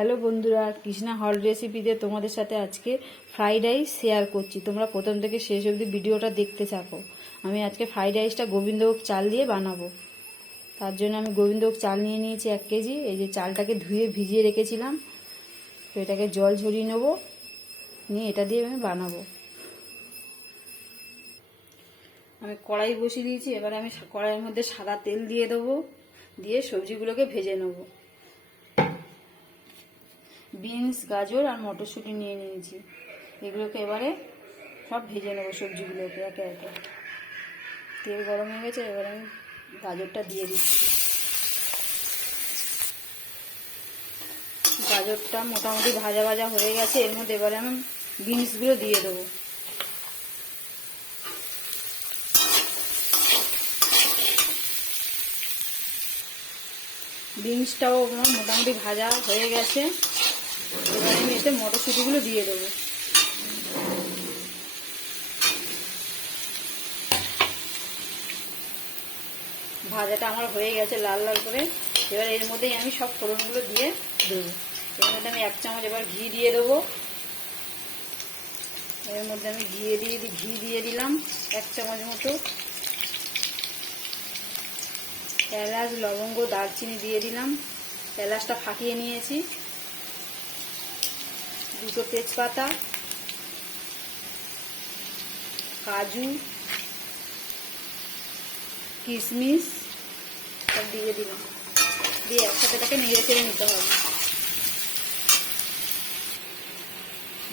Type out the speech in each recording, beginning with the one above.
Hello বন্ধুরা, কৃষ্ণা হল রেসিপিতে তোমাদের সাথে আজকে ফ্রাইড রাইস শেয়ার করছি। তোমরা প্রথম থেকে শেষ অবধি ভিডিওটা দেখতে থাকো। আমি আজকে ফ্রাইড রাইসটা গোবিন্দভোগ চাল দিয়ে বানাবো। তার জন্য আমি গোবিন্দভোগ চাল নিয়ে নিয়েছি 1 কেজি। এই যে চালটাকে ধুয়ে ভিজিয়ে রেখেছিলাম, তো এটাকে জল ঝরিয়ে নেবো, নিয়ে এটা দিয়ে আমি বানাবো। আমি কড়াই বসিয়ে দিয়েছি। এবার আমি কড়াইয়ের মধ্যে সাদা তেল দিয়ে দেবো, দিয়ে সবজিগুলোকে ভেজে নেবো। বিনস, গাজর আর মটরশুঁটি নিয়ে নিয়েছি। এগুলোকে এবারে সব ভেজে নেবো, সবজিগুলোকে একে একে। তেল গরম হয়ে গেছে, এবারে আমি গাজরটা দিয়ে দিচ্ছি। গাজরটা মোটামুটি ভাজা ভাজা হয়ে গেছে। এর মধ্যে এবারে আমি বিনসগুলো দিয়ে দেবো। বিনসটাও আমার মোটামুটি ভাজা হয়ে গেছে। এবারে আমি এতে মটরশুঁটিগুলো দিয়ে দেবো। ভাজাটা আমার হয়ে গেছে লাল লাল করে। এবার এর মধ্যেই আমি সব ফোড়নগুলো দিয়ে দেবো। এর মধ্যে আমি 1 চামচ এবার ঘি দিয়ে দেবো। এর মধ্যে আমি ঘি দিয়ে দিলাম 1 চামচ মতো। এলাচ, লবঙ্গ, দারচিনি দিয়ে দিলাম। এলাচটা ফাটিয়ে নিয়েছি। 2 তেজপাতা, কাজু, কিশমিশ সব দিয়ে দিলাম। দিয়ে একসাথে তাকে নেড়ে চেড়ে নিতে হবে।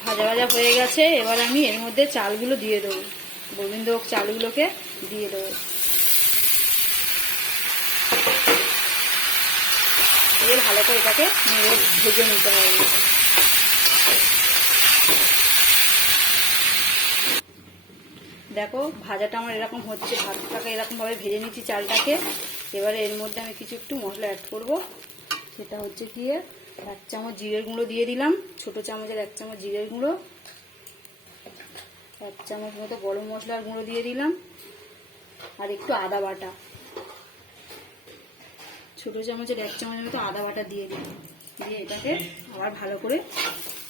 ভাজা ভাজা হয়ে গেছে। এবার আমি এর মধ্যে চালগুলো দিয়ে দেবো, গোবিন্দভোগ চালগুলোকে দিয়ে দেবো। দিয়ে ভালো করে এটাকে নেড়ে ভেজে নিতে হবে। দেখো ভাজাটা আমার এরকম হচ্ছে। ভাতটাকে এরকমভাবে ভেজে নিচ্ছি চালটাকে। এবারে এর মধ্যে আমি কিছু একটু মশলা অ্যাড করব। সেটা হচ্ছে কি, 1 চামচ জিরের গুঁড়ো দিয়ে দিলাম, ছোট চামচের 1 চামচ জিরের গুঁড়ো। 1 চামচ মতো গরম মশলার গুঁড়ো দিয়ে দিলাম, আর একটু আদা বাটা, ছোট চামচের 1 চামচ মতো আদা বাটা দিয়ে দিলাম। দিয়ে এটাকে আবার ভালো করে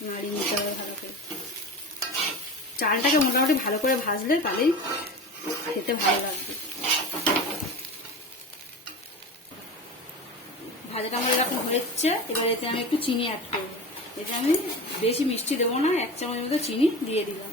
নাড়িয়ে নিতে হবে। ভালো করে চালটাকে মোটামুটি ভালো করে ভাজলে তাহলেই খেতে ভালো লাগবে। ভাজাটা আমার এরকম হচ্ছে। এবার এতে আমি একটু চিনি অ্যাড করব। এতে আমি বেশি মিষ্টি দেবো না, 1 চামচ মতো চিনি দিয়ে দিলাম।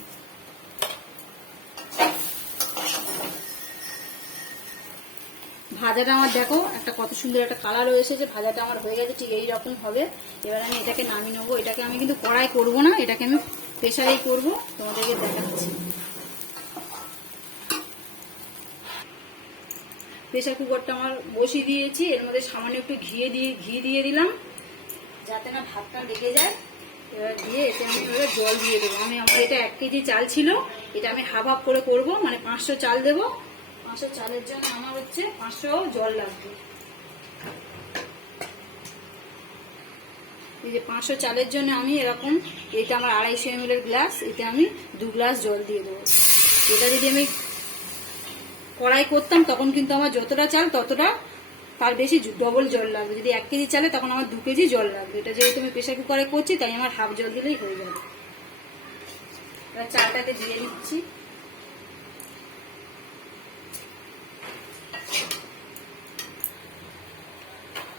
ভাজাটা আমার দেখো একটা কত সুন্দর একটা কালার এসেছে। ভাজাটা আমার হয়ে গেছে, ঠিক এই রকম হবে। এবার আমি এটাকে নামিয়ে নেবো। এটাকে আমি কিন্তু কড়াই করবো না, এটাকে আমি প্রেসারেই করবো। তোমাদেরকে দেখাচ্ছি। প্রেসার কুকারটা আমার বসিয়ে দিয়েছি। এর মধ্যে সামান্য একটু ঘি দিয়ে দিলাম, যাতে না ভাতটা লেগে যায়। এবার দিয়ে এতে আমি এবারে জল দিয়ে দেবো। আমার এটা 1 কেজি চাল ছিল, এটা আমি হাফ হাফ করে করবো, মানে 500 চাল দেবো। 500 চালের জন্য আমার হচ্ছে 500 জল লাগবে। এই যে 500 চালের জন্য আমি এরকম, এটা আমার 250 ml এর গ্লাস, এতে আমি 2 গ্লাস জল দিয়ে দেবো। এটা যদি আমি কড়াই করতাম তখন কিন্তু আমার যতটা চাল ততটা তার বেশি ডবল জল লাগবে। যদি 1 কেজি চালে তখন আমার 2 কেজি জল লাগবে। এটা যেহেতু আমি প্রেসার কুকারে করছি, তাই আমার হাফ জল দিলেই হয়ে যাবে। এবার চালটাকে দিয়ে দিচ্ছি।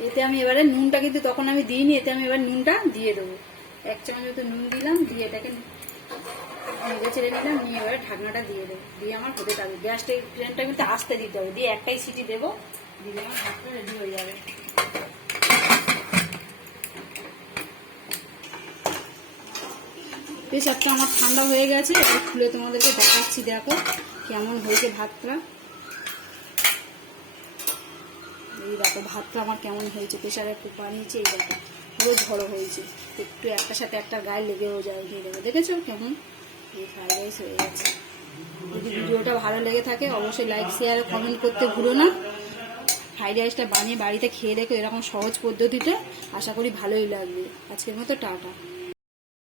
এতে আমি এবারে নুনটা কিন্তু তখন আমি দিইনি, এতে আমি এবার নুনটা দিয়ে দেবো। 1 চামচ মতো নুন দিলাম, দিয়ে এটাকে নেড়ে ছেড়ে নিলাম। নিয়ে এবারে ঢাকনাটা দিয়ে দেবো। দিয়ে আমার হতে থাকবে। গ্যাসটা ফ্লেমটা কিন্তু আস্তে দিতে হবে। দিয়ে একটাই সিটি দেবো, দিলে আমার ভাতটা রেডি হয়ে যাবে। প্রেসারটা আমার ঠান্ডা হয়ে গেছে। এবার খুলে তোমাদেরকে দেখাচ্ছি। দেখো কেমন হয়েছে ভাতটা। এই দেখো ভাতটা আমার কেমন হয়েছে। প্রেসারে একটু বানিয়েছি, এই দেখো পুরো ঝড়ো হয়েছে। একটু একটার সাথে একটা গায়ে লেগেও যায়। দিয়ে দেবো, দেখেছো কেমন এই ফ্রাইড রাইস হয়ে গেছে। যদি ভিডিওটা ভালো লেগে থাকে অবশ্যই লাইক, শেয়ার, কমেন্ট করতে ভুলো না। ফ্রাইড রাইসটা বানিয়ে বাড়িতে খেয়ে দেখো এরকম সহজ পদ্ধতিতে। আশা করি ভালোই লাগবে। আজকের মতো টাটা।